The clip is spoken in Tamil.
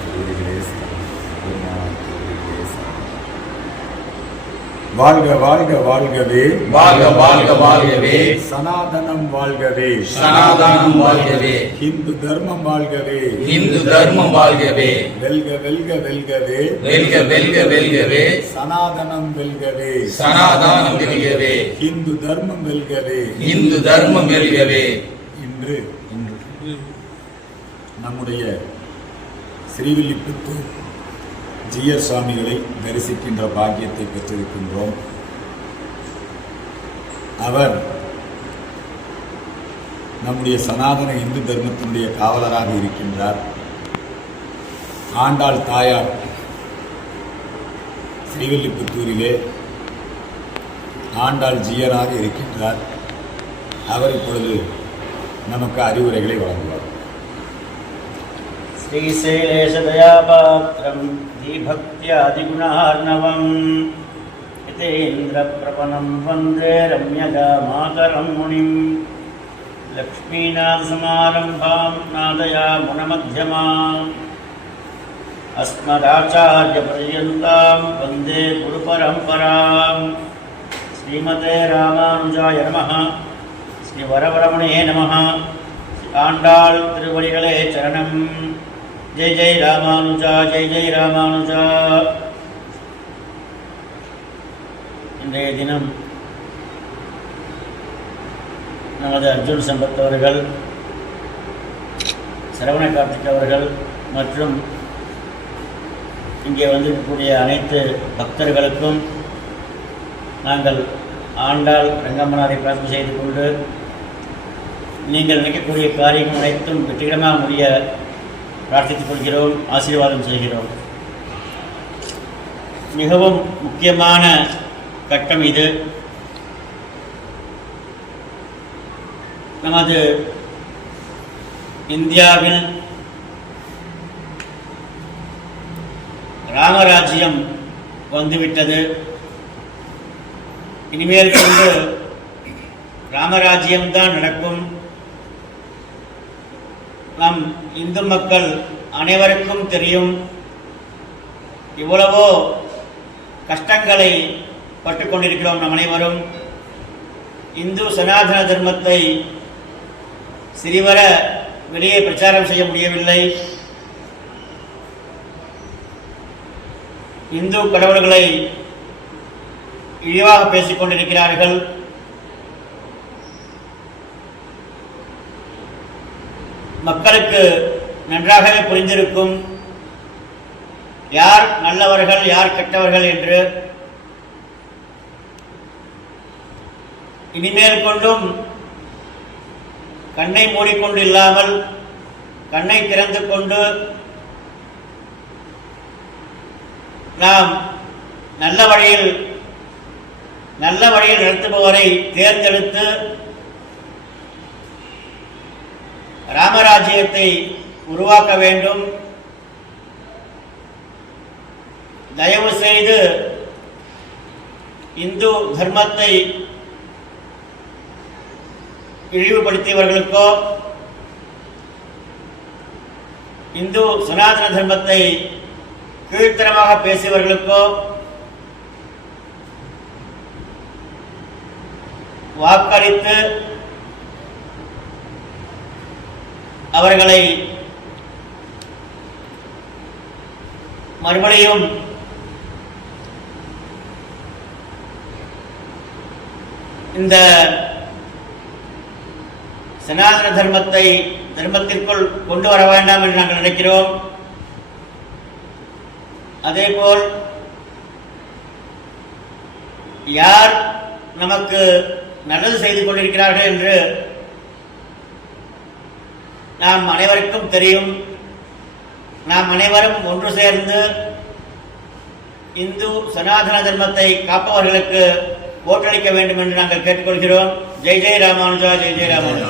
திருவடிகளே சரணம். பெருமாள் திருவடிகளே சரணம். வாழ்க வாழ்க வாழ்கவே. வாழ்க வாழ்க வாழ்கவே. சனாதனம் வாழ்கவே. சனாதனம் வாழ்கவே. இந்து தர்மம் வாழ்கவே. இந்து தர்மம் வாழ்கவே. வெல்க வெல்க வெல்கவே. வெல்க வெல்க வெல்கவே. சனாதனம் வெல்கவே. சனாதனம் வெல்கவே. இந்து தர்மம் வெல்கவே. இந்து தர்மம் வெல்கவே. இன்று. நம்முடைய ஸ்ரீவில்லிபுத்தூர் ஜியர் சுவாமிகளை தரிசிக்கின்ற பாக்கியத்தை பெற்றிருக்கின்றோம். அவர் நம்முடைய சனாதன இந்து தர்மத்தினுடைய காவலராக இருக்கின்றார். ஆண்டாள் தாயார் ஸ்ரீவில்லிபுத்தூரிலே ஆண்டாள் ஜியராக இருக்கின்றார். அவர் இப்பொழுது நமக்கு அறிவுரைகளை வழங்குவார். श्रीशैलेशदयापात्रं धीभक्त्यादिगुणार्णवम् हितेन्द्रप्रपनं वन्दे रम्यगामाकरं मुनिं लक्ष्मीनां समारम्भां नादया गुणमध्यमा अस्मदाचार्यपर्यन्तां वन्दे गुरुपरम्परां श्रीमते रामानुजाय नमः श्रीवरवरमणे नमः श्री आण्डाळ् तिरुवडिगले चरणम् ஜெய் ஜெய் ராமானுஜா ஜெய் ஜெய் ராமானுஜா. இன்றைய தினம் நமது அர்ஜுன் சம்பத் அவர்கள் சரவண கார்த்திக் அவர்கள் மற்றும் இங்கே வந்திருக்கக்கூடிய அனைத்து பக்தர்களுக்கும் நாங்கள் ஆண்டாள் ரங்கம்மனாரை பிரார்த்தனை செய்து கொண்டு நீங்கள் நினைக்கக்கூடிய காரியங்கள் அனைத்தும் வெற்றிகரமாக முடிய பிரார்த்தித்துக் கொள்கிறோம் ஆசீர்வாதம் செய்கிறோம். மிகவும் முக்கியமான கட்டம் இது. நமது இந்தியாவில் ராமராஜ்யம் வந்துவிட்டது. இனிமேல் கொண்டு ராமராஜ்யம்தான் நடக்கும். நம் இந்து மக்கள் அனைவருக்கும் தெரியும் இவ்வளவோ கஷ்டங்களை பட்டு கொண்டிருக்கிறோம் நம் அனைவரும். இந்து சனாதன தர்மத்தை சிறிவர வெளியே பிரச்சாரம் செய்ய முடியவில்லை. இந்து கடவுள்களை இழிவாக பேசிக் கொண்டிருக்கிறார்கள். மக்களுக்கு நன்றாகவே புரிந்திருக்கும் யார் நல்லவர்கள் யார் கெட்டவர்கள் என்று இனிமேல் கொண்டும் கண்ணை மூடிக்கொண்டு இல்லாமல் கண்ணை திறந்து கொண்டு நாம் நல்ல வழியில் நல்ல வழியில் நடத்துபவரை தேர்ந்தெடுத்து ராஜ்யத்தை உருவாக்க வேண்டும். தயவு செய்து இந்து தர்மத்தை இழிவுபடுத்தியவர்களுக்கோ இந்து சனாதன தர்மத்தை கீழ்த்தரமாக பேசியவர்களுக்கோ வாக்களித்து அவர்களை மறுபடியும் இந்த சனாதன தர்மத்தை தர்மத்திற்குள் கொண்டு வர வேண்டாம் என்று நாங்கள் நினைக்கிறோம். அதேபோல் யார் நமக்கு நல்லது செய்து கொண்டிருக்கிறார்கள் என்று நாம் அனைவருக்கும் தெரியும். நாம் அனைவரும் ஒன்று சேர்ந்து இந்து சனாதன தர்மத்தை காப்பவர்களுக்கு ஓட்டளிக்க வேண்டும் என்று நாங்கள் கேட்டுக்கொள்கிறோம். ஜெய் ஜெய் ராமானுஜா ஜெய் ஜெய் ராமானுஜா.